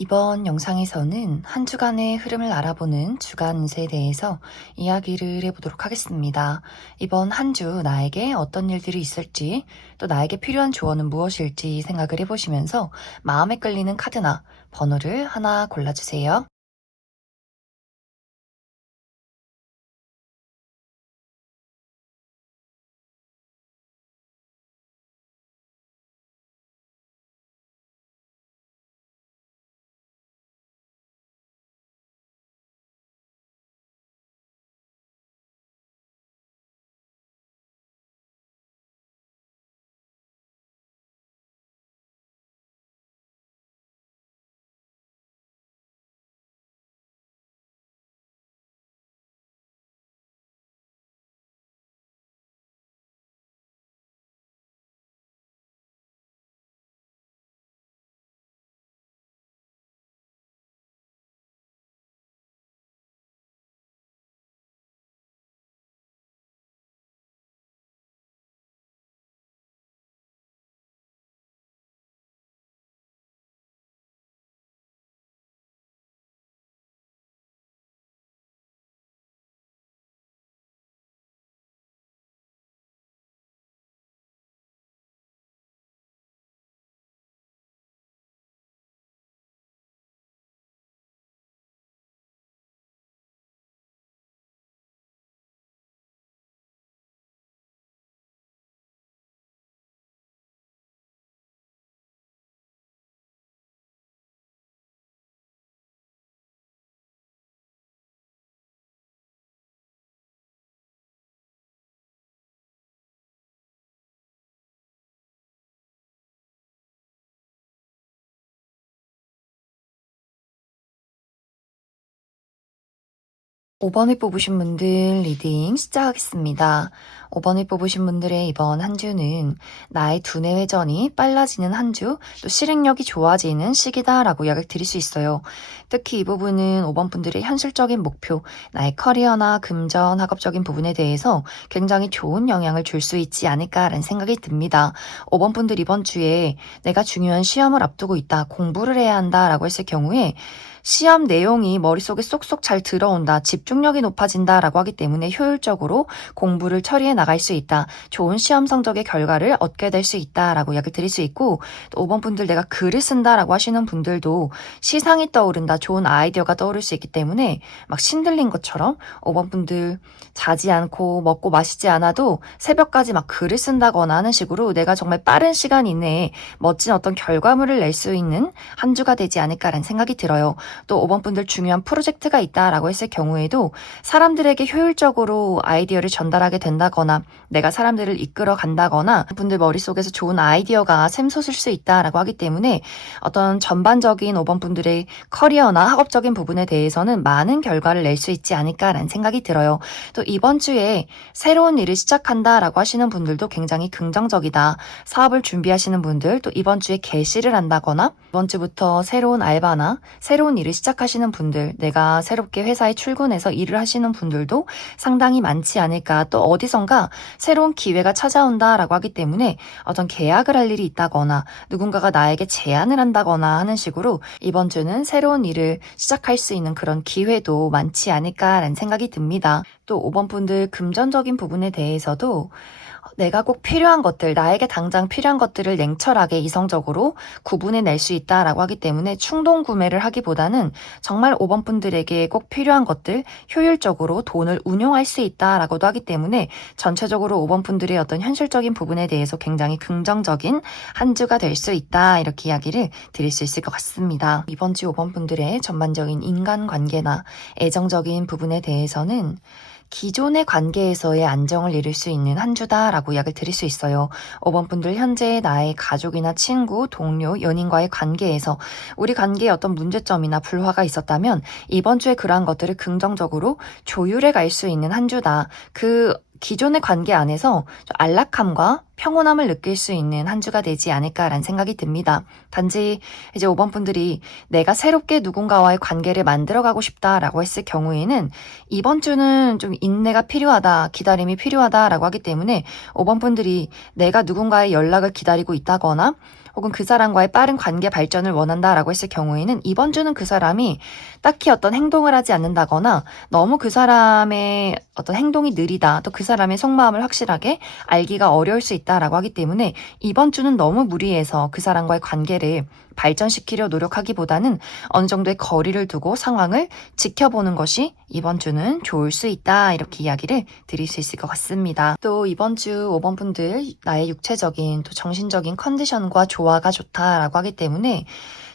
이번 영상에서는 한 주간의 흐름을 알아보는 주간 운세에 대해서 이야기를 해보도록 하겠습니다. 이번 한 주 나에게 어떤 일들이 있을지, 또 나에게 필요한 조언은 무엇일지 생각을 해보시면서 마음에 끌리는 카드나 번호를 하나 골라주세요. 5번을 뽑으신 분들 리딩 시작하겠습니다. 5번을 뽑으신 분들의 이번 한 주는 나의 두뇌 회전이 빨라지는 한 주, 또 실행력이 좋아지는 시기다라고 이야기를 드릴 수 있어요. 특히 이 부분은 5번 분들의 현실적인 목표, 나의 커리어나 금전, 학업적인 부분에 대해서 굉장히 좋은 영향을 줄 수 있지 않을까라는 생각이 듭니다. 5번 분들 이번 주에 내가 중요한 시험을 앞두고 있다, 공부를 해야 한다라고 했을 경우에 시험 내용이 머릿속에 쏙쏙 잘 들어온다, 집중력이 높아진다라고 하기 때문에 효율적으로 공부를 처리해 나갈 수 있다, 좋은 시험 성적의 결과를 얻게 될 수 있다라고 이야기를 드릴 수 있고, 또 5번 분들 내가 글을 쓴다라고 하시는 분들도 시상이 떠오른다, 좋은 아이디어가 떠오를 수 있기 때문에 막 신들린 것처럼 5번 분들 자지 않고 먹고 마시지 않아도 새벽까지 막 글을 쓴다거나 하는 식으로 내가 정말 빠른 시간 이내에 멋진 어떤 결과물을 낼 수 있는 한 주가 되지 않을까라는 생각이 들어요. 또 5번 분들 중요한 프로젝트가 있다라고 했을 경우에도 사람들에게 효율적으로 아이디어를 전달하게 된다거나 내가 사람들을 이끌어 간다거나 분들 머릿속에서 좋은 아이디어가 샘솟을 수 있다라고 하기 때문에 어떤 전반적인 5번 분들의 커리어나 학업적인 부분에 대해서는 많은 결과를 낼 수 있지 않을까라는 생각이 들어요. 또 이번 주에 새로운 일을 시작한다라고 하시는 분들도 굉장히 긍정적이다. 사업을 준비하시는 분들, 또 이번 주에 개시를 한다거나 이번 주부터 새로운 알바나 새로운 일을 시작하시는 분들, 내가 새롭게 회사에 출근해서 일을 하시는 분들도 상당히 많지 않을까. 또 어디선가 새로운 기회가 찾아온다라고 하기 때문에 어떤 계약을 할 일이 있다거나 누군가가 나에게 제안을 한다거나 하는 식으로 이번 주는 새로운 일을 시작할 수 있는 그런 기회도 많지 않을까라는 생각이 듭니다. 또 5번 분들 금전적인 부분에 대해서도 내가 꼭 필요한 것들, 나에게 당장 필요한 것들을 냉철하게 이성적으로 구분해낼 수 있다라고 하기 때문에 충동 구매를 하기보다는 정말 5번 분들에게 꼭 필요한 것들, 효율적으로 돈을 운용할 수 있다라고도 하기 때문에 전체적으로 5번 분들의 어떤 현실적인 부분에 대해서 굉장히 긍정적인 한 주가 될 수 있다, 이렇게 이야기를 드릴 수 있을 것 같습니다. 이번 주 5번 분들의 전반적인 인간관계나 애정적인 부분에 대해서는 기존의 관계에서의 안정을 이룰 수 있는 한 주다라고 이야기를 드릴 수 있어요. 5번 분들 현재 나의 가족이나 친구, 동료, 연인과의 관계에서 우리 관계에 어떤 문제점이나 불화가 있었다면 이번 주에 그러한 것들을 긍정적으로 조율해 갈 수 있는 한 주다. 그 기존의 관계 안에서 좀 안락함과 평온함을 느낄 수 있는 한 주가 되지 않을까라는 생각이 듭니다. 단지 이제 5번 분들이 내가 새롭게 누군가와의 관계를 만들어가고 싶다라고 했을 경우에는 이번 주는 좀 인내가 필요하다, 기다림이 필요하다라고 하기 때문에 5번 분들이 내가 누군가의 연락을 기다리고 있다거나 혹은 그 사람과의 빠른 관계 발전을 원한다라고 했을 경우에는 이번 주는 그 사람이 딱히 어떤 행동을 하지 않는다거나 너무 그 사람의 어떤 행동이 느리다, 또 그 사람의 속마음을 확실하게 알기가 어려울 수 있다라고 하기 때문에 이번 주는 너무 무리해서 그 사람과의 관계를 발전시키려 노력하기보다는 어느 정도의 거리를 두고 상황을 지켜보는 것이 이번 주는 좋을 수 있다, 이렇게 이야기를 드릴 수 있을 것 같습니다. 또 이번 주 5번 분들 나의 육체적인 또 정신적인 컨디션과 조화가 좋다라고 하기 때문에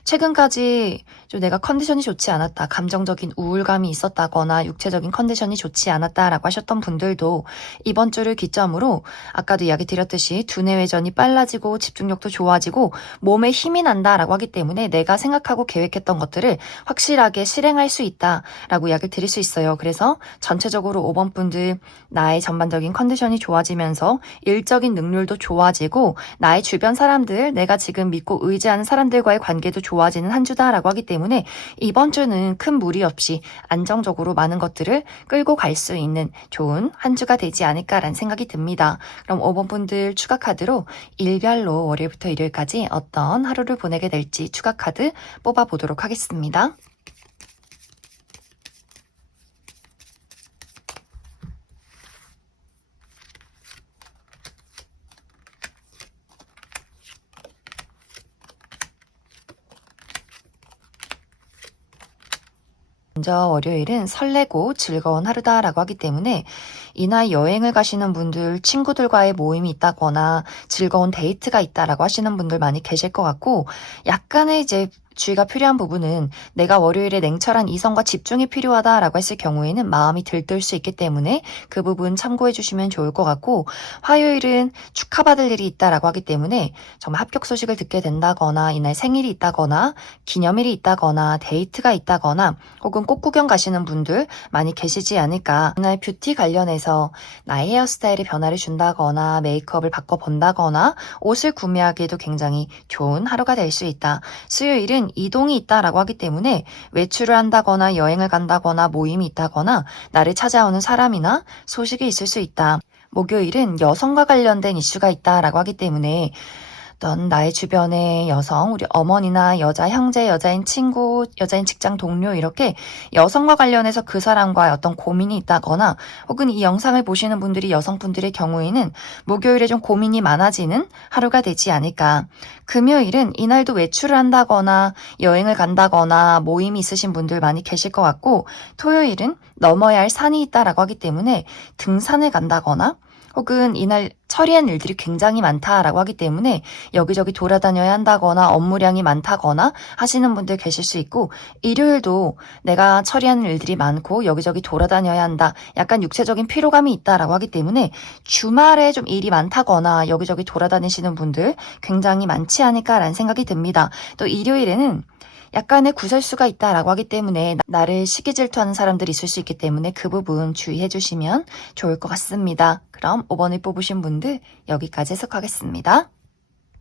최근까지 좀 내가 컨디션이 좋지 않았다, 감정적인 우울감이 있었다거나 육체적인 컨디션이 좋지 않았다라고 하셨던 분들도 이번 주를 기점으로 아까도 이야기 드렸듯이 두뇌 회전이 빨라지고 집중력도 좋아지고 몸에 힘이 난다라고 하기 때문에 내가 생각하고 계획했던 것들을 확실하게 실행할 수 있다라고 이야기를 드릴 수 있어요. 그래서 전체적으로 5번 분들 나의 전반적인 컨디션이 좋아지면서 일적인 능률도 좋아지고 나의 주변 사람들, 내가 지금 믿고 의지하는 사람들과의 관계도 좋아지는 한 주다라고 하기 때문에 이번 주는 큰 무리 없이 안정적으로 많은 것들을 끌고 갈 수 있는 좋은 한 주가 되지 않을까라는 생각이 듭니다. 그럼 5번 분들 추가 카드로 일별로 월요일부터 일요일까지 어떤 하루를 보내게 될지 추가 카드 뽑아보도록 하겠습니다. 먼저 월요일은 설레고 즐거운 하루다라고 하기 때문에 이날 여행을 가시는 분들, 친구들과의 모임이 있다거나 즐거운 데이트가 있다라고 하시는 분들 많이 계실 것 같고, 약간의 이제 주의가 필요한 부분은 내가 월요일에 냉철한 이성과 집중이 필요하다라고 했을 경우에는 마음이 들뜰 수 있기 때문에 그 부분 참고해 주시면 좋을 것 같고, 화요일은 축하받을 일이 있다라고 하기 때문에 정말 합격 소식을 듣게 된다거나 이날 생일이 있다거나 기념일이 있다거나 데이트가 있다거나 혹은 꽃구경 가시는 분들 많이 계시지 않을까. 이날 뷰티 관련해서 나의 헤어스타일에 변화를 준다거나 메이크업을 바꿔본다거나 옷을 구매하기에도 굉장히 좋은 하루가 될 수 있다. 수요일은 이동이 있다라고 하기 때문에 외출을 한다거나 여행을 간다거나 모임이 있다거나 나를 찾아오는 사람이나 소식이 있을 수 있다. 목요일은 여성과 관련된 이슈가 있다라고 하기 때문에 어떤 나의 주변의 여성, 우리 어머니나 여자 형제, 여자인 친구, 여자인 직장 동료, 이렇게 여성과 관련해서 그 사람과의 어떤 고민이 있다거나 혹은 이 영상을 보시는 분들이 여성분들의 경우에는 목요일에 좀 고민이 많아지는 하루가 되지 않을까. 금요일은 이날도 외출을 한다거나 여행을 간다거나 모임이 있으신 분들 많이 계실 것 같고, 토요일은 넘어야 할 산이 있다라고 하기 때문에 등산을 간다거나 혹은 이날 처리한 일들이 굉장히 많다라고 하기 때문에 여기저기 돌아다녀야 한다거나 업무량이 많다거나 하시는 분들 계실 수 있고, 일요일도 내가 처리하는 일들이 많고 여기저기 돌아다녀야 한다, 약간 육체적인 피로감이 있다라고 하기 때문에 주말에 좀 일이 많다거나 여기저기 돌아다니시는 분들 굉장히 많지 않을까라는 생각이 듭니다. 또 일요일에는 약간의 구설수가 있다라고 하기 때문에 나를 시기 질투하는 사람들이 있을 수 있기 때문에 그 부분 주의해 주시면 좋을 것 같습니다. 그럼 5번을 뽑으신 분들 여기까지 해석하겠습니다.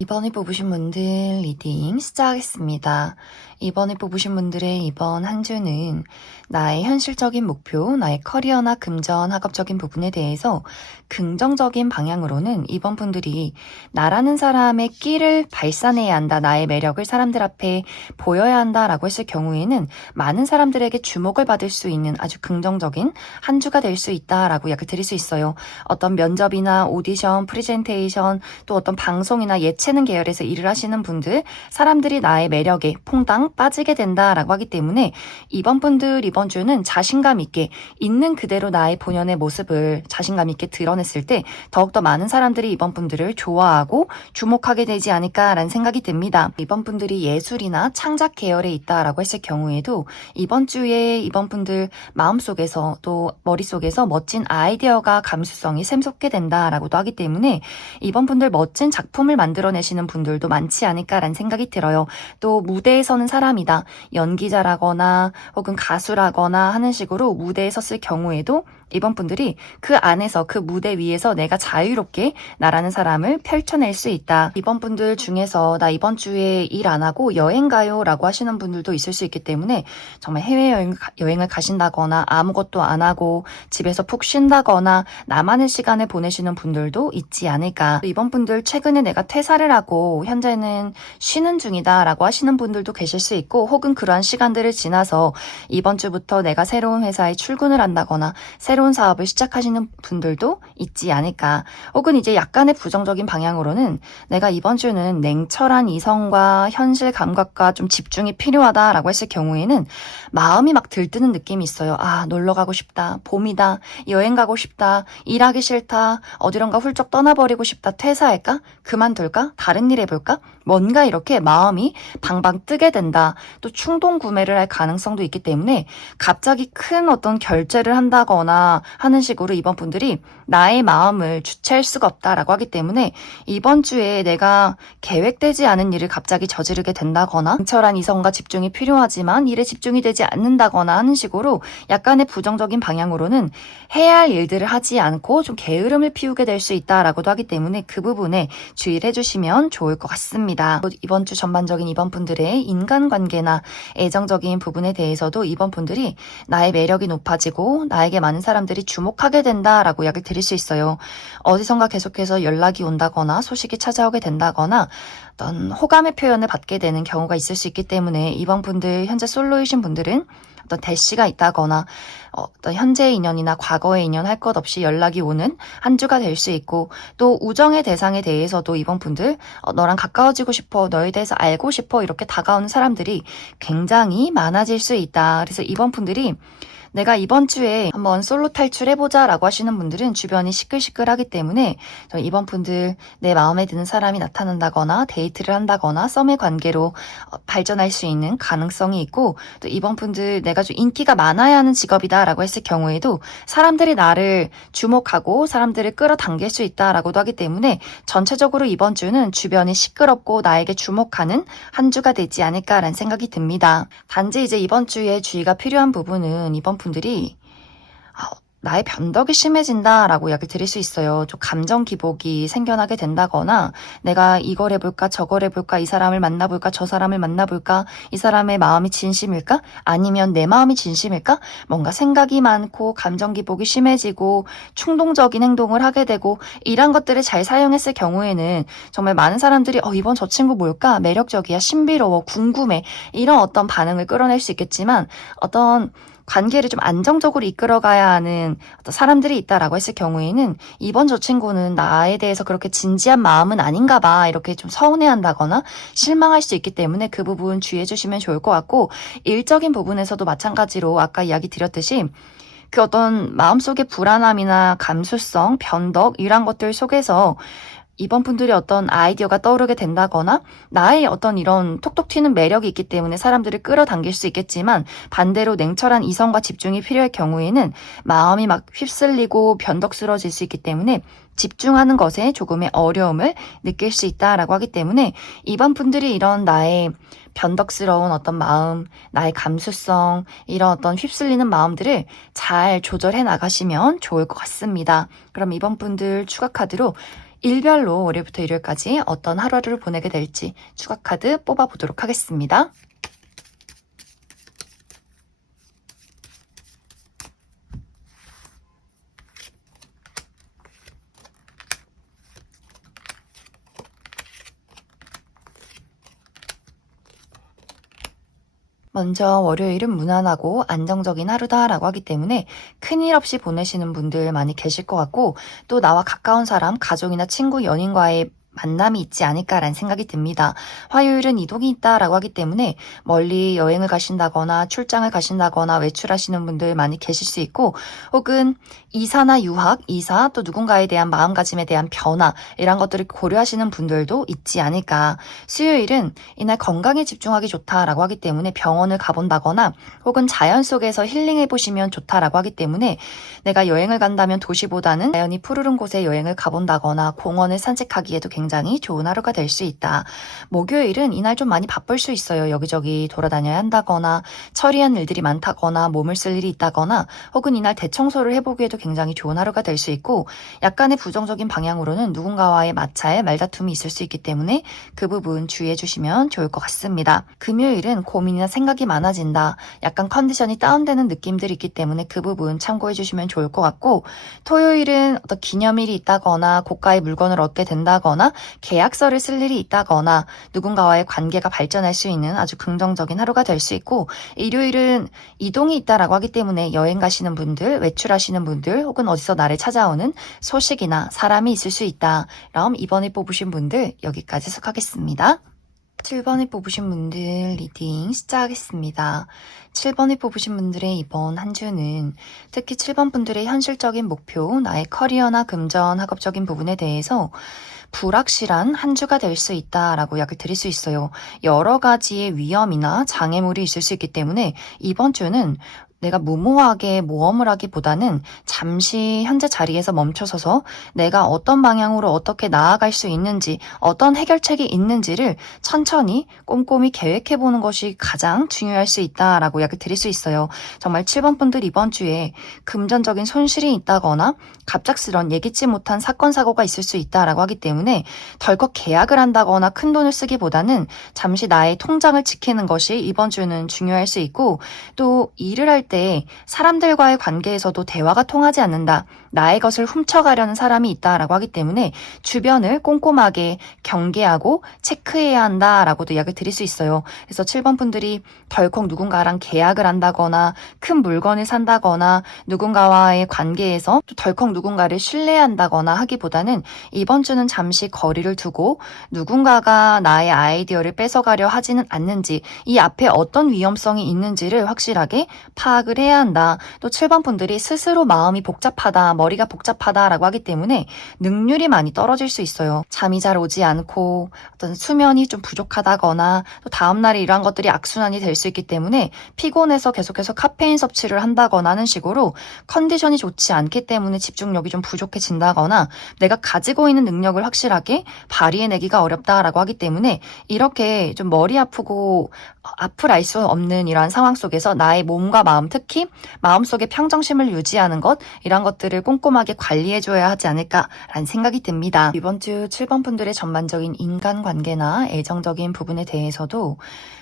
2번을 뽑으신 분들 리딩 시작하겠습니다. 2번을 뽑으신 분들의 이번 한 주는 나의 현실적인 목표, 나의 커리어나 금전, 학업적인 부분에 대해서 긍정적인 방향으로는 이번 분들이 나라는 사람의 끼를 발산해야 한다, 나의 매력을 사람들 앞에 보여야 한다라고 했을 경우에는 많은 사람들에게 주목을 받을 수 있는 아주 긍정적인 한 주가 될 수 있다라고 이야기 드릴 수 있어요. 어떤 면접이나 오디션, 프레젠테이션, 또 어떤 방송이나 예체능 계열에서 일을 하시는 분들, 사람들이 나의 매력에 퐁당 빠지게 된다라고 하기 때문에 이번 분들 이번 주는 자신감 있게 있는 그대로 나의 본연의 모습을 자신감 있게 드러냈을 때 더욱더 많은 사람들이 이번 분들을 좋아하고 주목하게 되지 않을까라는 생각이 듭니다. 이번 분들이 예술이나 창작 계열에 있다라고 했을 경우에도 이번 주에 이번 분들 마음속에서 또 머릿속에서 멋진 아이디어가 감수성이 샘솟게 된다라고도 하기 때문에 이번 분들 멋진 작품을 만들어내시는 분들도 많지 않을까라는 생각이 들어요. 또 무대에 서는 사람이다, 연기자라거나 혹은 가수라거나 하는 식으로 무대에 섰을 경우에도 이번 분들이 그 안에서 그 무대 위에서 내가 자유롭게 나라는 사람을 펼쳐낼 수 있다. 이번 분들 중에서 나 이번 주에 일 안 하고 여행 가요 라고 하시는 분들도 있을 수 있기 때문에 정말 해외여행을 가신다거나 아무것도 안 하고 집에서 푹 쉰다거나 나만의 시간을 보내시는 분들도 있지 않을까. 이번 분들 최근에 내가 퇴사를 하고 현재는 쉬는 중이다 라고 하시는 분들도 계실 수 있고, 혹은 그러한 시간들을 지나서 이번 주부터 내가 새로운 회사에 출근을 한다거나 새로운 사업을 시작하시는 분들도 있지 않을까. 혹은 이제 약간의 부정적인 방향으로는 내가 이번 주는 냉철한 이성과 현실 감각과 좀 집중이 필요하다라고 했을 경우에는 마음이 막 들뜨는 느낌이 있어요. 아, 놀러 가고 싶다. 봄이다. 여행 가고 싶다. 일하기 싫다. 어디론가 훌쩍 떠나버리고 싶다. 퇴사할까? 그만둘까? 다른 일 해볼까? 뭔가 이렇게 마음이 방방 뜨게 된다. 또 충동 구매를 할 가능성도 있기 때문에 갑자기 큰 어떤 결제를 한다거나 하는 식으로 이번 분들이 나의 마음을 주체할 수가 없다라고 하기 때문에 이번 주에 내가 계획되지 않은 일을 갑자기 저지르게 된다거나 냉철한 이성과 집중이 필요하지만 일에 집중이 되지 않는다거나 하는 식으로 약간의 부정적인 방향으로는 해야 할 일들을 하지 않고 좀 게으름을 피우게 될 수 있다라고도 하기 때문에 그 부분에 주의를 해주시면 좋을 것 같습니다. 이번 주 전반적인 이번 분들의 인간관계나 애정적인 부분에 대해서도 이번 분들이 나의 매력이 높아지고 나에게 많은 사람들이 주목하게 된다라고 이야기를 드릴 수 있어요. 어디선가 계속해서 연락이 온다거나 소식이 찾아오게 된다거나 어떤 호감의 표현을 받게 되는 경우가 있을 수 있기 때문에 이번 분들, 현재 솔로이신 분들은 어떤 대시가 있다거나 어떤 현재의 인연이나 과거의 인연 할 것 없이 연락이 오는 한 주가 될 수 있고, 또 우정의 대상에 대해서도 이번 분들 너랑 가까워지고 싶어, 너에 대해서 알고 싶어 이렇게 다가오는 사람들이 굉장히 많아질 수 있다. 그래서 이번 분들이 내가 이번 주에 한번 솔로 탈출해보자 라고 하시는 분들은 주변이 시끌시끌하기 때문에 이번 분들 내 마음에 드는 사람이 나타난다거나 데이트를 한다거나 썸의 관계로 발전할 수 있는 가능성이 있고, 또 이번 분들 내가 좀 인기가 많아야 하는 직업이다 라고 했을 경우에도 사람들이 나를 주목하고 사람들을 끌어당길 수 있다라고도 하기 때문에 전체적으로 이번 주는 주변이 시끄럽고 나에게 주목하는 한 주가 되지 않을까라는 생각이 듭니다. 단지 이제 이번 주에 주의가 필요한 부분은 이번 분들이 나의 변덕이 심해진다라고 이야기를 드릴 수 있어요. 좀 감정 기복이 생겨나게 된다거나 내가 이걸 해볼까 저걸 해볼까, 이 사람을 만나볼까 저 사람을 만나볼까, 이 사람의 마음이 진심일까 아니면 내 마음이 진심일까, 뭔가 생각이 많고 감정 기복이 심해지고 충동적인 행동을 하게 되고, 이런 것들을 잘 사용했을 경우에는 정말 많은 사람들이 이번 저 친구 뭘까, 매력적이야, 신비로워, 궁금해, 이런 어떤 반응을 끌어낼 수 있겠지만 어떤 관계를 좀 안정적으로 이끌어가야 하는 어떤 사람들이 있다라고 했을 경우에는 이번 저 친구는 나에 대해서 그렇게 진지한 마음은 아닌가 봐, 이렇게 좀 서운해한다거나 실망할 수 있기 때문에 그 부분 주의해 주시면 좋을 것 같고, 일적인 부분에서도 마찬가지로 아까 이야기 드렸듯이 그 어떤 마음속의 불안함이나 감수성, 변덕 이런 것들 속에서 이번 분들이 어떤 아이디어가 떠오르게 된다거나 나의 어떤 이런 톡톡 튀는 매력이 있기 때문에 사람들을 끌어당길 수 있겠지만, 반대로 냉철한 이성과 집중이 필요할 경우에는 마음이 막 휩쓸리고 변덕스러워질 수 있기 때문에 집중하는 것에 조금의 어려움을 느낄 수 있다라고 하기 때문에 이번 분들이 이런 나의 변덕스러운 어떤 마음, 나의 감수성, 이런 어떤 휩쓸리는 마음들을 잘 조절해 나가시면 좋을 것 같습니다. 그럼 이번 분들 추가 카드로 일별로 월요일부터 일요일까지 어떤 하루를 보내게 될지 추가 카드 뽑아보도록 하겠습니다. 먼저 월요일은 무난하고 안정적인 하루다라고 하기 때문에 큰일 없이 보내시는 분들 많이 계실 것 같고, 또 나와 가까운 사람, 가족이나 친구, 연인과의 만남이 있지 않을까라는 생각이 듭니다. 화요일은 이동이 있다라고 하기 때문에 멀리 여행을 가신다거나 출장을 가신다거나 외출하시는 분들 많이 계실 수 있고, 혹은 이사나 유학, 이사, 또 누군가에 대한 마음가짐에 대한 변화, 이런 것들을 고려하시는 분들도 있지 않을까. 수요일은 이날 건강에 집중하기 좋다라고 하기 때문에 병원을 가본다거나 혹은 자연 속에서 힐링해보시면 좋다라고 하기 때문에 내가 여행을 간다면 도시보다는 자연이 푸르른 곳에 여행을 가본다거나 공원을 산책하기에도 굉장히 굉장히 좋은 하루가 될 수 있다. 목요일은 이날 좀 많이 바쁠 수 있어요. 여기저기 돌아다녀야 한다거나 처리한 일들이 많다거나 몸을 쓸 일이 있다거나 혹은 이날 대청소를 해보기에도 굉장히 좋은 하루가 될 수 있고 약간의 부정적인 방향으로는 누군가와의 마찰, 말다툼이 있을 수 있기 때문에 그 부분 주의해 주시면 좋을 것 같습니다. 금요일은 고민이나 생각이 많아진다. 약간 컨디션이 다운되는 느낌들이 있기 때문에 그 부분 참고해 주시면 좋을 것 같고 토요일은 어떤 기념일이 있다거나 고가의 물건을 얻게 된다거나 계약서를 쓸 일이 있다거나 누군가와의 관계가 발전할 수 있는 아주 긍정적인 하루가 될 수 있고 일요일은 이동이 있다라고 하기 때문에 여행 가시는 분들, 외출하시는 분들 혹은 어디서 나를 찾아오는 소식이나 사람이 있을 수 있다. 그럼 이번에 뽑으신 분들 여기까지 해석하겠습니다. 7번에 뽑으신 분들 리딩 시작하겠습니다. 7번에 뽑으신 분들의 이번 한 주는 특히 7번 분들의 현실적인 목표, 나의 커리어나 금전, 학업적인 부분에 대해서 불확실한 한 주가 될 수 있다라고 약을 드릴 수 있어요. 여러 가지의 위험이나 장애물이 있을 수 있기 때문에 이번 주는 내가 무모하게 모험을 하기보다는 잠시 현재 자리에서 멈춰서서 내가 어떤 방향으로 어떻게 나아갈 수 있는지, 어떤 해결책이 있는지를 천천히 꼼꼼히 계획해보는 것이 가장 중요할 수 있다라고 약을 드릴 수 있어요. 정말 7번 분들 이번 주에 금전적인 손실이 있다거나 갑작스런 예기치 못한 사건, 사고가 있을 수 있다라고 하기 때문에 덜컥 계약을 한다거나 큰 돈을 쓰기보다는 잠시 나의 통장을 지키는 것이 이번 주는 중요할 수 있고 또 일을 할 때 사람들과의 관계에서도 대화가 통하지 않는다. 나의 것을 훔쳐가려는 사람이 있다라고 하기 때문에 주변을 꼼꼼하게 경계하고 체크해야 한다라고도 이야기를 드릴 수 있어요. 그래서 7번 분들이 덜컥 누군가랑 계약을 한다거나 큰 물건을 산다거나 누군가와의 관계에서 또 덜컥 누군가를 신뢰한다거나 하기보다는 이번 주는 잠시 거리를 두고 누군가가 나의 아이디어를 뺏어가려 하지는 않는지 이 앞에 어떤 위험성이 있는지를 확실하게 파악을 해야 한다. 또 7번 분들이 스스로 마음이 복잡하다, 머리가 복잡하다라고 하기 때문에 능률이 많이 떨어질 수 있어요. 잠이 잘 오지 않고 어떤 수면이 좀 부족하다거나 또 다음날에 이러한 것들이 악순환이 될 수 있기 때문에 피곤해서 계속해서 카페인 섭취를 한다거나 하는 식으로 컨디션이 좋지 않기 때문에 집중력이 좀 부족해진다거나 내가 가지고 있는 능력을 확실하게 발휘해내기가 어렵다라고 하기 때문에 이렇게 좀 머리 아프고 앞을 알 수 없는 이러한 상황 속에서 나의 몸과 마음, 특히 마음속의 평정심을 유지하는 것 이런 것들을 꼼꼼하게 관리해줘야 하지 않을까라는 생각이 듭니다. 이번 주 7번 분들의 전반적인 인간관계나 애정적인 부분에 대해서도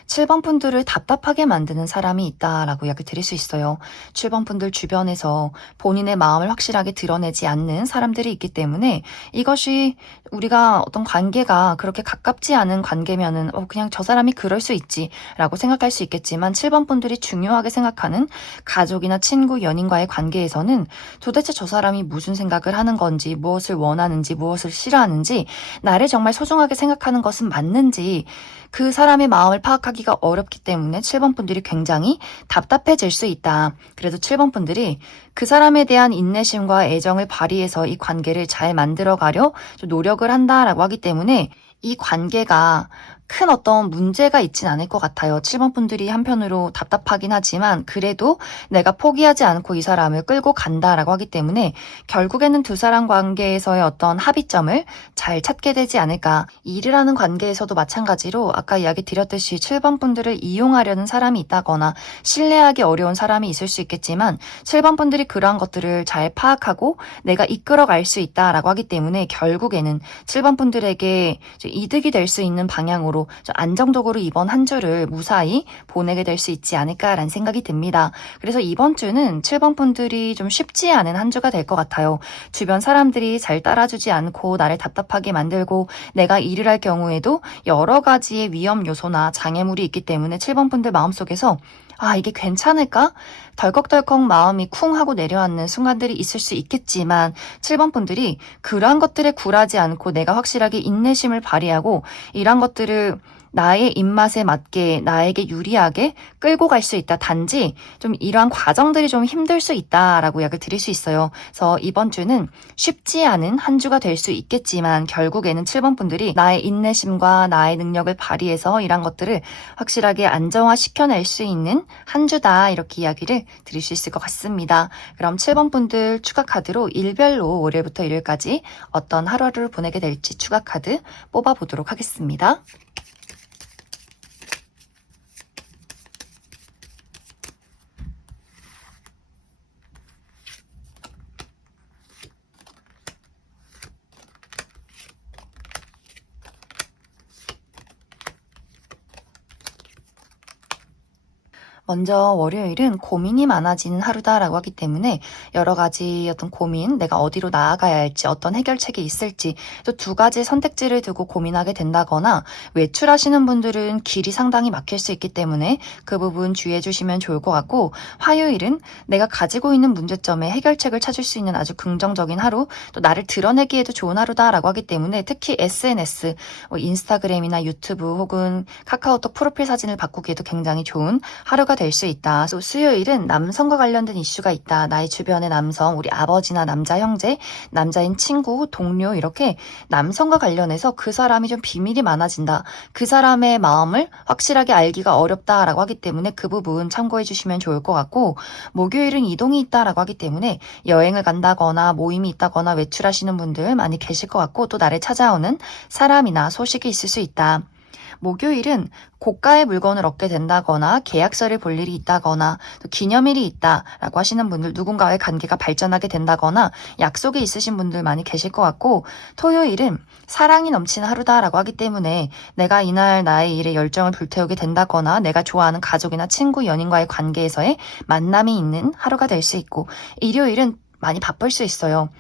7번 분들을 답답하게 만드는 사람이 있다라고 이야기 드릴 수 있어요. 7번 분들 주변에서 본인의 마음을 확실하게 드러내지 않는 사람들이 있기 때문에 이것이 우리가 어떤 관계가 그렇게 가깝지 않은 관계면은 그냥 저 사람이 그럴 수 있지라고 생각할 수 있겠지만 7번 분들이 중요하게 생각하는 가족이나 친구, 연인과의 관계에서는 도대체 저 사람이 무슨 생각을 하는 건지, 무엇을 원하는지, 무엇을 싫어하는지, 나를 정말 소중하게 생각하는 것은 맞는지 그 사람의 마음을 파악하기가 어렵기 때문에 7번 분들이 굉장히 답답해질 수 있다. 그래도 7번 분들이 그 사람에 대한 인내심과 애정을 발휘해서 이 관계를 잘 만들어가려 좀 노력을 한다라고 하기 때문에 이 관계가 큰 어떤 문제가 있진 않을 것 같아요. 7번 분들이 한편으로 답답하긴 하지만 그래도 내가 포기하지 않고 이 사람을 끌고 간다라고 하기 때문에 결국에는 두 사람 관계에서의 어떤 합의점을 잘 찾게 되지 않을까. 일을 하는 관계에서도 마찬가지로 아까 이야기 드렸듯이 7번 분들을 이용하려는 사람이 있다거나 신뢰하기 어려운 사람이 있을 수 있겠지만 7번 분들이 그러한 것들을 잘 파악하고 내가 이끌어갈 수 있다라고 하기 때문에 결국에는 7번 분들에게 이득이 될 수 있는 방향으로 좀 안정적으로 이번 한 주를 무사히 보내게 될 수 있지 않을까라는 생각이 듭니다. 그래서 이번 주는 7번 분들이 좀 쉽지 않은 한 주가 될 것 같아요. 주변 사람들이 잘 따라주지 않고 나를 답답하게 만들고 내가 일을 할 경우에도 여러 가지의 위험 요소나 장애물이 있기 때문에 7번 분들 마음속에서 이게 괜찮을까? 덜컥덜컥 마음이 쿵 하고 내려앉는 순간들이 있을 수 있겠지만 7번 분들이 그러한 것들에 굴하지 않고 내가 확실하게 인내심을 발휘하고 이러한 것들을 나의 입맛에 맞게 나에게 유리하게 끌고 갈 수 있다. 단지 좀 이러한 과정들이 좀 힘들 수 있다라고 약을 드릴 수 있어요. 그래서 이번 주는 쉽지 않은 한 주가 될 수 있겠지만 결국에는 7번 분들이 나의 인내심과 나의 능력을 발휘해서 이런 것들을 확실하게 안정화시켜낼 수 있는 한 주다. 이렇게 이야기를 드릴 수 있을 것 같습니다. 그럼 7번 분들 추가 카드로 일별로 월요일부터 일요일까지 어떤 하루하루를 보내게 될지 추가 카드 뽑아보도록 하겠습니다. 먼저 월요일은 고민이 많아지는 하루다라고 하기 때문에 여러 가지 어떤 고민, 내가 어디로 나아가야 할지, 어떤 해결책이 있을지, 또 두 가지 선택지를 두고 고민하게 된다거나 외출하시는 분들은 길이 상당히 막힐 수 있기 때문에 그 부분 주의해 주시면 좋을 것 같고, 화요일은 내가 가지고 있는 문제점에 해결책을 찾을 수 있는 아주 긍정적인 하루, 또 나를 드러내기에도 좋은 하루다라고 하기 때문에 특히 SNS, 인스타그램이나 유튜브 혹은 카카오톡 프로필 사진을 바꾸기에도 굉장히 좋은 하루가 될 수 있다. 또 수요일은 남성과 관련된 이슈가 있다. 나의 주변의 남성, 우리 아버지나 남자 형제, 남자인 친구, 동료 이렇게 남성과 관련해서 그 사람이 좀 비밀이 많아진다. 그 사람의 마음을 확실하게 알기가 어렵다라고 하기 때문에 그 부분 참고해 주시면 좋을 것 같고, 목요일은 이동이 있다라고 하기 때문에 여행을 간다거나 모임이 있다거나 외출하시는 분들 많이 계실 것 같고, 또 나를 찾아오는 사람이나 소식이 있을 수 있다. 목요일은 고가의 물건을 얻게 된다거나 계약서를 볼 일이 있다거나 또 기념일이 있다라고 하시는 분들, 누군가와의 관계가 발전하게 된다거나 약속이 있으신 분들 많이 계실 것 같고, 토요일은 사랑이 넘치는 하루다라고 하기 때문에 내가 이날 나의 일에 열정을 불태우게 된다거나 내가 좋아하는 가족이나 친구, 연인과의 관계에서의 만남이 있는 하루가 될 수 있고, 일요일은 많이 바쁠 수 있어요.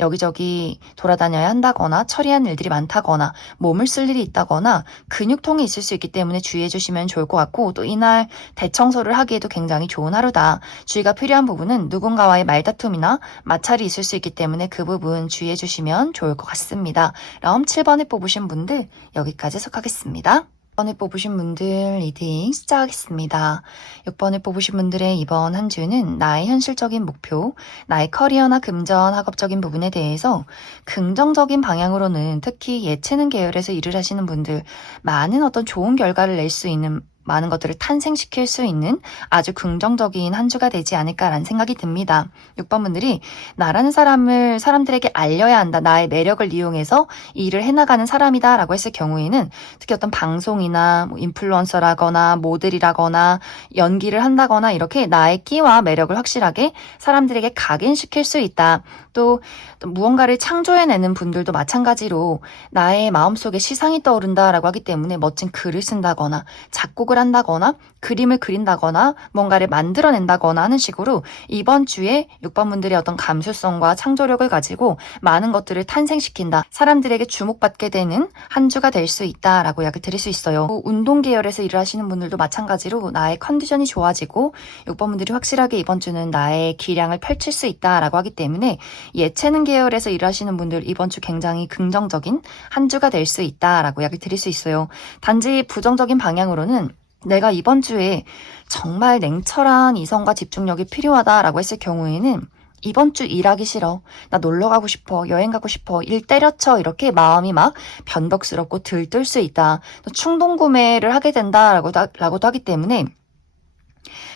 여기저기 돌아다녀야 한다거나 처리한 일들이 많다거나 몸을 쓸 일이 있다거나 근육통이 있을 수 있기 때문에 주의해 주시면 좋을 것 같고, 또 이날 대청소를 하기에도 굉장히 좋은 하루다. 주의가 필요한 부분은 누군가와의 말다툼이나 마찰이 있을 수 있기 때문에 그 부분 주의해 주시면 좋을 것 같습니다. 그럼 7번에 뽑으신 분들 여기까지 속하겠습니다. 6번을 뽑으신 분들 리딩 시작하겠습니다. 6번을 뽑으신 분들의 이번 한 주는 나의 현실적인 목표, 나의 커리어나 금전, 학업적인 부분에 대해서 긍정적인 방향으로는 특히 예체능 계열에서 일을 하시는 분들 많은 어떤 좋은 결과를 낼 수 있는, 많은 것들을 탄생시킬 수 있는 아주 긍정적인 한 주가 되지 않을까라는 생각이 듭니다. 6번 분들이 나라는 사람을 사람들에게 알려야 한다. 나의 매력을 이용해서 일을 해나가는 사람이다 라고 했을 경우에는 특히 어떤 방송이나 인플루언서라거나 모델이라거나 연기를 한다거나 이렇게 나의 끼와 매력을 확실하게 사람들에게 각인시킬 수 있다. 또 무언가를 창조해내는 분들도 마찬가지로 나의 마음속에 시상이 떠오른다라고 하기 때문에 멋진 글을 쓴다거나 작곡을 한다거나 그림을 그린다거나 뭔가를 만들어낸다거나 하는 식으로 이번 주에 6번 분들의 어떤 감수성과 창조력을 가지고 많은 것들을 탄생시킨다. 사람들에게 주목받게 되는 한 주가 될 수 있다라고 약을 드릴 수 있어요. 운동 계열에서 일을 하시는 분들도 마찬가지로 나의 컨디션이 좋아지고 6번 분들이 확실하게 이번 주는 나의 기량을 펼칠 수 있다라고 하기 때문에 예체능 계열에서 일하시는 분들 이번 주 굉장히 긍정적인 한 주가 될 수 있다라고 약을 드릴 수 있어요. 단지 부정적인 방향으로는 내가 이번 주에 정말 냉철한 이성과 집중력이 필요하다라고 했을 경우에는 이번 주 일하기 싫어. 나 놀러 가고 싶어. 여행 가고 싶어. 일 때려쳐. 이렇게 마음이 막 변덕스럽고 들뜰 수 있다. 또 충동 구매를 하게 된다라고도 하기 때문에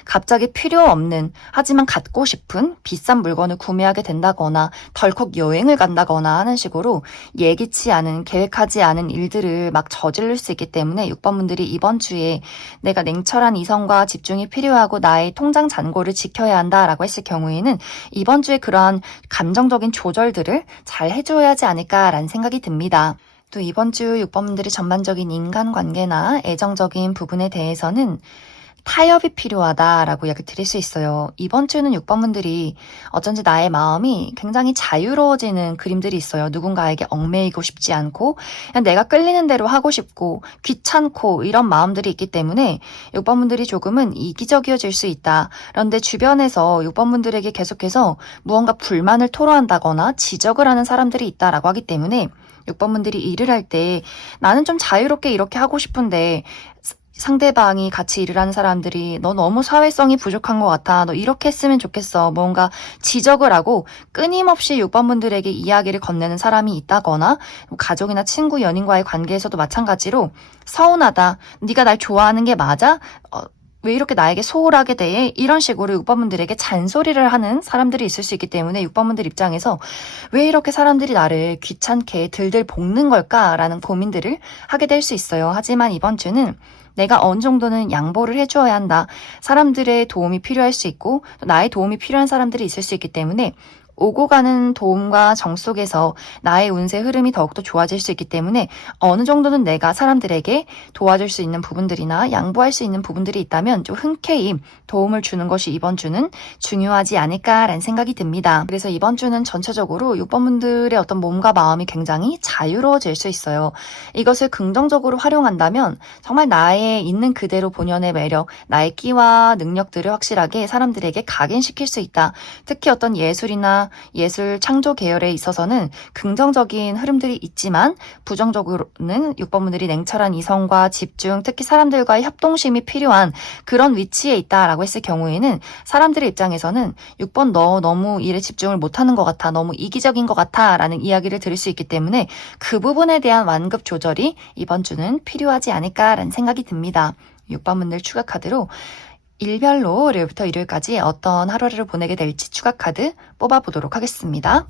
갑자기 필요 없는 하지만 갖고 싶은 비싼 물건을 구매하게 된다거나 덜컥 여행을 간다거나 하는 식으로 예기치 않은 계획하지 않은 일들을 막 저지를 수 있기 때문에 6번 분들이 이번 주에 내가 냉철한 이성과 집중이 필요하고 나의 통장 잔고를 지켜야 한다라고 했을 경우에는 이번 주에 그러한 감정적인 조절들을 잘 해줘야 하지 않을까라는 생각이 듭니다. 또 이번 주 6번 분들이 전반적인 인간관계나 애정적인 부분에 대해서는 타협이 필요하다라고 이야기 드릴 수 있어요. 이번 주는 6번 분들이 어쩐지 나의 마음이 굉장히 자유로워지는 그림들이 있어요. 누군가에게 얽매이고 싶지 않고 그냥 내가 끌리는 대로 하고 싶고 귀찮고 이런 마음들이 있기 때문에 6번 분들이 조금은 이기적이어질 수 있다. 그런데 주변에서 6번 분들에게 계속해서 무언가 불만을 토로한다거나 지적을 하는 사람들이 있다라고 하기 때문에 6번분들이 일을 할 때 나는 좀 자유롭게 이렇게 하고 싶은데 상대방이 같이 일을 하는 사람들이 너 너무 사회성이 부족한 것 같아. 너 이렇게 했으면 좋겠어. 뭔가 지적을 하고 끊임없이 6번분들에게 이야기를 건네는 사람이 있다거나 가족이나 친구, 연인과의 관계에서도 마찬가지로 서운하다. 네가 날 좋아하는 게 맞아? 왜 이렇게 나에게 소홀하게 대해? 이런 식으로 6번분들에게 잔소리를 하는 사람들이 있을 수 있기 때문에 6번분들 입장에서 왜 이렇게 사람들이 나를 귀찮게 들들 볶는 걸까라는 고민들을 하게 될 수 있어요. 하지만 이번 주는 내가 어느 정도는 양보를 해주어야 한다. 사람들의 도움이 필요할 수 있고 또 나의 도움이 필요한 사람들이 있을 수 있기 때문에 오고 가는 도움과 정 속에서 나의 운세 흐름이 더욱더 좋아질 수 있기 때문에 어느 정도는 내가 사람들에게 도와줄 수 있는 부분들이나 양보할 수 있는 부분들이 있다면 좀 흔쾌히 도움을 주는 것이 이번 주는 중요하지 않을까라는 생각이 듭니다. 그래서 이번 주는 전체적으로 6번분들의 어떤 몸과 마음이 굉장히 자유로워질 수 있어요. 이것을 긍정적으로 활용한다면 정말 나의 있는 그대로 본연의 매력, 나의 끼와 능력들을 확실하게 사람들에게 각인시킬 수 있다. 특히 어떤 예술이나 예술 창조 계열에 있어서는 긍정적인 흐름들이 있지만 부정적으로는 6번분들이 냉철한 이성과 집중, 특히 사람들과의 협동심이 필요한 그런 위치에 있다라고 했을 경우에는 사람들의 입장에서는 6번 너 너무 일에 집중을 못하는 것 같아, 너무 이기적인 것 같아 라는 이야기를 들을 수 있기 때문에 그 부분에 대한 완급 조절이 이번 주는 필요하지 않을까라는 생각이 듭니다. 6번분들 추가 카드로 일별로 월요일부터 일요일까지 어떤 하루를 보내게 될지 추가 카드 뽑아보도록 하겠습니다.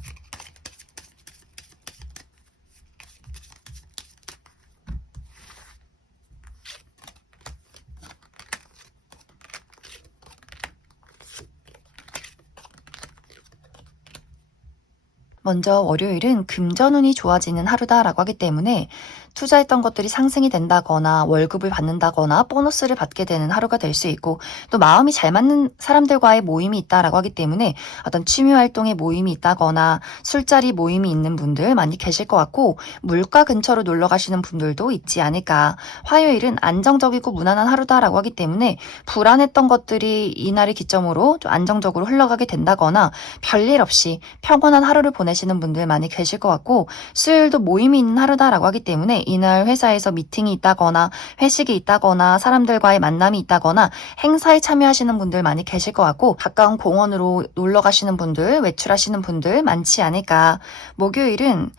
먼저 월요일은 금전운이 좋아지는 하루다라고 하기 때문에 투자했던 것들이 상승이 된다거나 월급을 받는다거나 보너스를 받게 되는 하루가 될 수 있고 또 마음이 잘 맞는 사람들과의 모임이 있다라고 하기 때문에 어떤 취미 활동의 모임이 있다거나 술자리 모임이 있는 분들 많이 계실 것 같고 물가 근처로 놀러 가시는 분들도 있지 않을까. 화요일은 안정적이고 무난한 하루다라고 하기 때문에 불안했던 것들이 이날을 기점으로 좀 안정적으로 흘러가게 된다거나 별일 없이 평온한 하루를 보내시는 분들 많이 계실 것 같고 수요일도 모임이 있는 하루다라고 하기 때문에 이날 회사에서 미팅이 있다거나 회식이 있다거나 사람들과의 만남이 있다거나 행사에 참여하시는 분들 많이 계실 것 같고 가까운 공원으로 놀러 가시는 분들, 외출하시는 분들 많지 않을까. 목요일은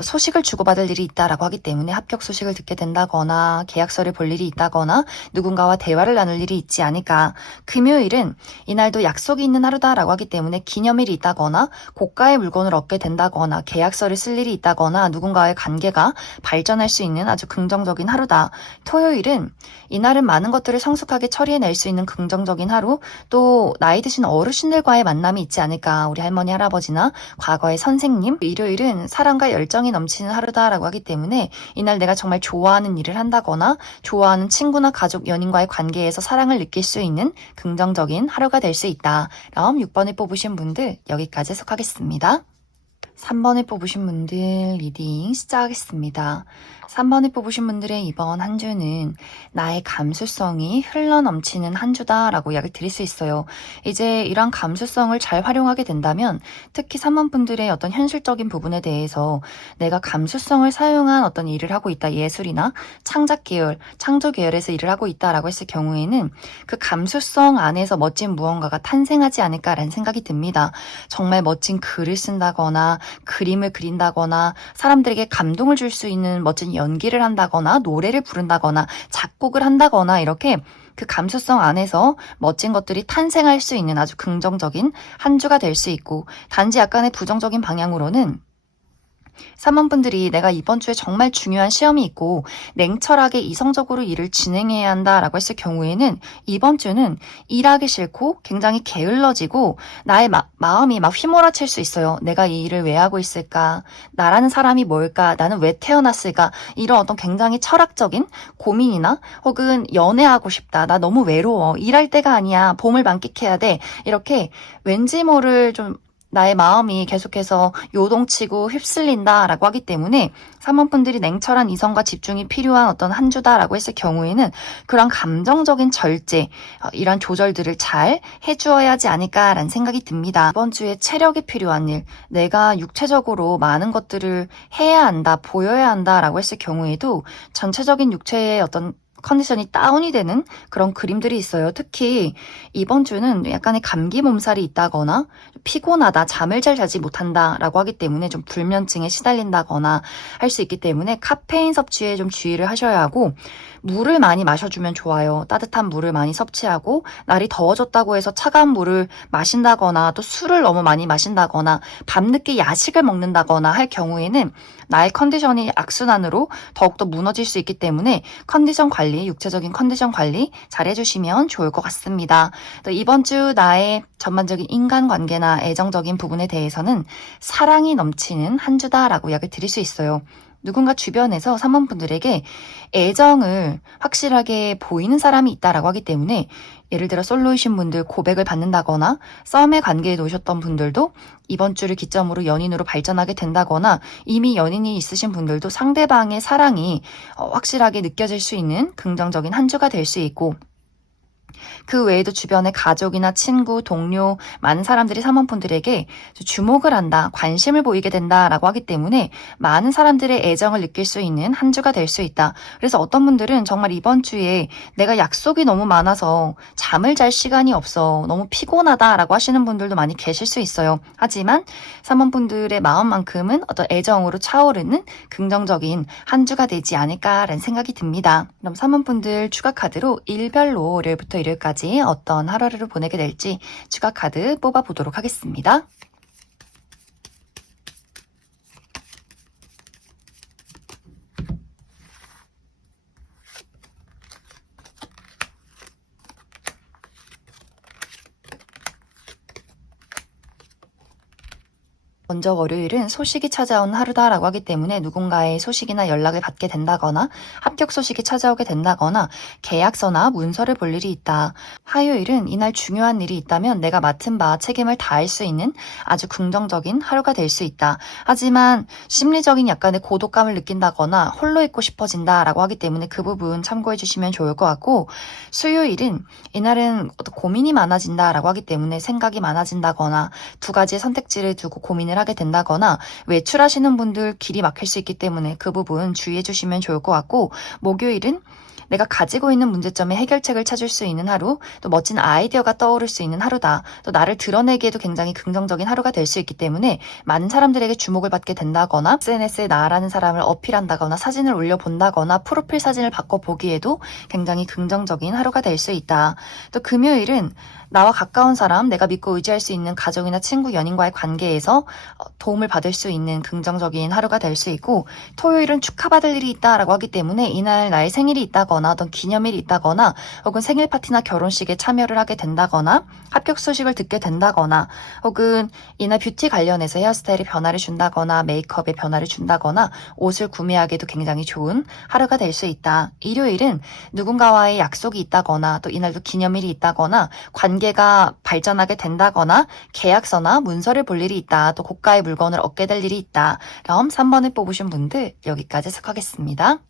소식을 주고받을 일이 있다라고 하기 때문에 합격 소식을 듣게 된다거나 계약서를 볼 일이 있다거나 누군가와 대화를 나눌 일이 있지 않을까. 금요일은 이날도 약속이 있는 하루다라고 하기 때문에 기념일이 있다거나 고가의 물건을 얻게 된다거나 계약서를 쓸 일이 있다거나 누군가의 관계가 발전할 수 있는 아주 긍정적인 하루다. 토요일은 이날은 많은 것들을 성숙하게 처리해낼 수 있는 긍정적인 하루, 또 나이 드신 어르신들과의 만남이 있지 않을까. 우리 할머니, 할아버지나 과거의 선생님. 일요일은 사랑과 열정이 넘치는 하루다라고 하기 때문에 이날 내가 정말 좋아하는 일을 한다거나 좋아하는 친구나 가족, 연인과의 관계에서 사랑을 느낄 수 있는 긍정적인 하루가 될 수 있다. 그럼 6번을 뽑으신 분들 여기까지 해석하겠습니다. 3번을 뽑으신 분들 리딩 시작하겠습니다. 3번을 뽑으신 분들의 이번 한 주는 나의 감수성이 흘러넘치는 한 주다라고 이야기를 드릴 수 있어요. 이제 이런 감수성을 잘 활용하게 된다면 특히 3번 분들의 어떤 현실적인 부분에 대해서 내가 감수성을 사용한 어떤 일을 하고 있다. 예술이나 창작 계열, 창조 계열에서 일을 하고 있다라고 했을 경우에는 그 감수성 안에서 멋진 무언가가 탄생하지 않을까라는 생각이 듭니다. 정말 멋진 글을 쓴다거나 그림을 그린다거나 사람들에게 감동을 줄 수 있는 멋진 연기를 한다거나 노래를 부른다거나 작곡을 한다거나 이렇게 그 감수성 안에서 멋진 것들이 탄생할 수 있는 아주 긍정적인 한 주가 될 수 있고 단지 약간의 부정적인 방향으로는 3번 분들이 내가 이번 주에 정말 중요한 시험이 있고 냉철하게 이성적으로 일을 진행해야 한다라고 했을 경우에는 이번 주는 일하기 싫고 굉장히 게을러지고 나의 마음이 막 휘몰아칠 수 있어요. 내가 이 일을 왜 하고 있을까? 나라는 사람이 뭘까? 나는 왜 태어났을까? 이런 어떤 굉장히 철학적인 고민이나 혹은 연애하고 싶다. 나 너무 외로워. 일할 때가 아니야. 봄을 만끽해야 돼. 이렇게 왠지 모를 좀 나의 마음이 계속해서 요동치고 휩쓸린다라고 하기 때문에 3번 분들이 냉철한 이성과 집중이 필요한 어떤 한 주다라고 했을 경우에는 그런 감정적인 절제, 이런 조절들을 잘 해주어야 하지 않을까라는 생각이 듭니다. 이번 주에 체력이 필요한 일, 내가 육체적으로 많은 것들을 해야 한다, 보여야 한다라고 했을 경우에도 전체적인 육체의 어떤 컨디션이 다운이 되는 그런 그림들이 있어요. 특히 이번 주는 약간의 감기 몸살이 있다거나 피곤하다, 잠을 잘 자지 못한다라고 하기 때문에 좀 불면증에 시달린다거나 할 수 있기 때문에 카페인 섭취에 좀 주의를 하셔야 하고 물을 많이 마셔주면 좋아요. 따뜻한 물을 많이 섭취하고 날이 더워졌다고 해서 차가운 물을 마신다거나 또 술을 너무 많이 마신다거나 밤늦게 야식을 먹는다거나 할 경우에는 나의 컨디션이 악순환으로 더욱더 무너질 수 있기 때문에 컨디션 관리, 육체적인 컨디션 관리 잘 해주시면 좋을 것 같습니다. 또 이번 주 나의 전반적인 인간관계나 애정적인 부분에 대해서는 사랑이 넘치는 한 주다라고 이야기 드릴 수 있어요. 누군가 주변에서 3번 분들에게 애정을 확실하게 보이는 사람이 있다라고 하기 때문에 예를 들어 솔로이신 분들 고백을 받는다거나 썸의 관계에 놓으셨던 분들도 이번 주를 기점으로 연인으로 발전하게 된다거나 이미 연인이 있으신 분들도 상대방의 사랑이 확실하게 느껴질 수 있는 긍정적인 한 주가 될 수 있고 그 외에도 주변의 가족이나 친구, 동료, 많은 사람들이 사모분들에게 주목을 한다, 관심을 보이게 된다라고 하기 때문에 많은 사람들의 애정을 느낄 수 있는 한 주가 될 수 있다. 그래서 어떤 분들은 정말 이번 주에 내가 약속이 너무 많아서 잠을 잘 시간이 없어, 너무 피곤하다라고 하시는 분들도 많이 계실 수 있어요. 하지만 사모분들의 마음만큼은 어떤 애정으로 차오르는 긍정적인 한 주가 되지 않을까라는 생각이 듭니다. 그럼 사모분들 추가 카드로 일별로 월요일부터 일요일까지 어떤 하루를 보내게 될지 추가 카드 뽑아보도록 하겠습니다. 먼저 월요일은 소식이 찾아온 하루다라고 하기 때문에 누군가의 소식이나 연락을 받게 된다거나 합격 소식이 찾아오게 된다거나 계약서나 문서를 볼 일이 있다. 화요일은 이날 중요한 일이 있다면 내가 맡은 바 책임을 다할 수 있는 아주 긍정적인 하루가 될 수 있다. 하지만 심리적인 약간의 고독감을 느낀다거나 홀로 있고 싶어진다라고 하기 때문에 그 부분 참고해 주시면 좋을 것 같고 수요일은 이날은 어떤 고민이 많아진다라고 하기 때문에 생각이 많아진다거나 두 가지의 선택지를 두고 고민을 하게 된다거나 외출하시는 분들 길이 막힐 수 있기 때문에 그 부분 주의해 주시면 좋을 것 같고 목요일은 내가 가지고 있는 문제점의 해결책을 찾을 수 있는 하루, 또 멋진 아이디어가 떠오를 수 있는 하루다. 또 나를 드러내기에도 굉장히 긍정적인 하루가 될 수 있기 때문에 많은 사람들에게 주목을 받게 된다거나 SNS에 나라는 사람을 어필한다거나 사진을 올려본다거나 프로필 사진을 바꿔보기에도 굉장히 긍정적인 하루가 될 수 있다. 또 금요일은 나와 가까운 사람, 내가 믿고 의지할 수 있는 가족이나 친구, 연인과의 관계에서 도움을 받을 수 있는 긍정적인 하루가 될 수 있고 토요일은 축하받을 일이 있다라고 하기 때문에 이날 나의 생일이 있다거나 어떤 기념일이 있다거나 혹은 생일 파티나 결혼식에 참여를 하게 된다거나 합격 소식을 듣게 된다거나 혹은 이날 뷰티 관련해서 헤어스타일의 변화를 준다거나 메이크업의 변화를 준다거나 옷을 구매하기에도 굉장히 좋은 하루가 될 수 있다. 일요일은 누군가와의 약속이 있다거나 또 이날도 기념일이 있다거나 관계가 발전하게 된다거나 계약서나 문서를 볼 일이 있다. 또 고가의 물건을 얻게 될 일이 있다. 그럼 3번을 뽑으신 분들 여기까지 해석하겠습니다.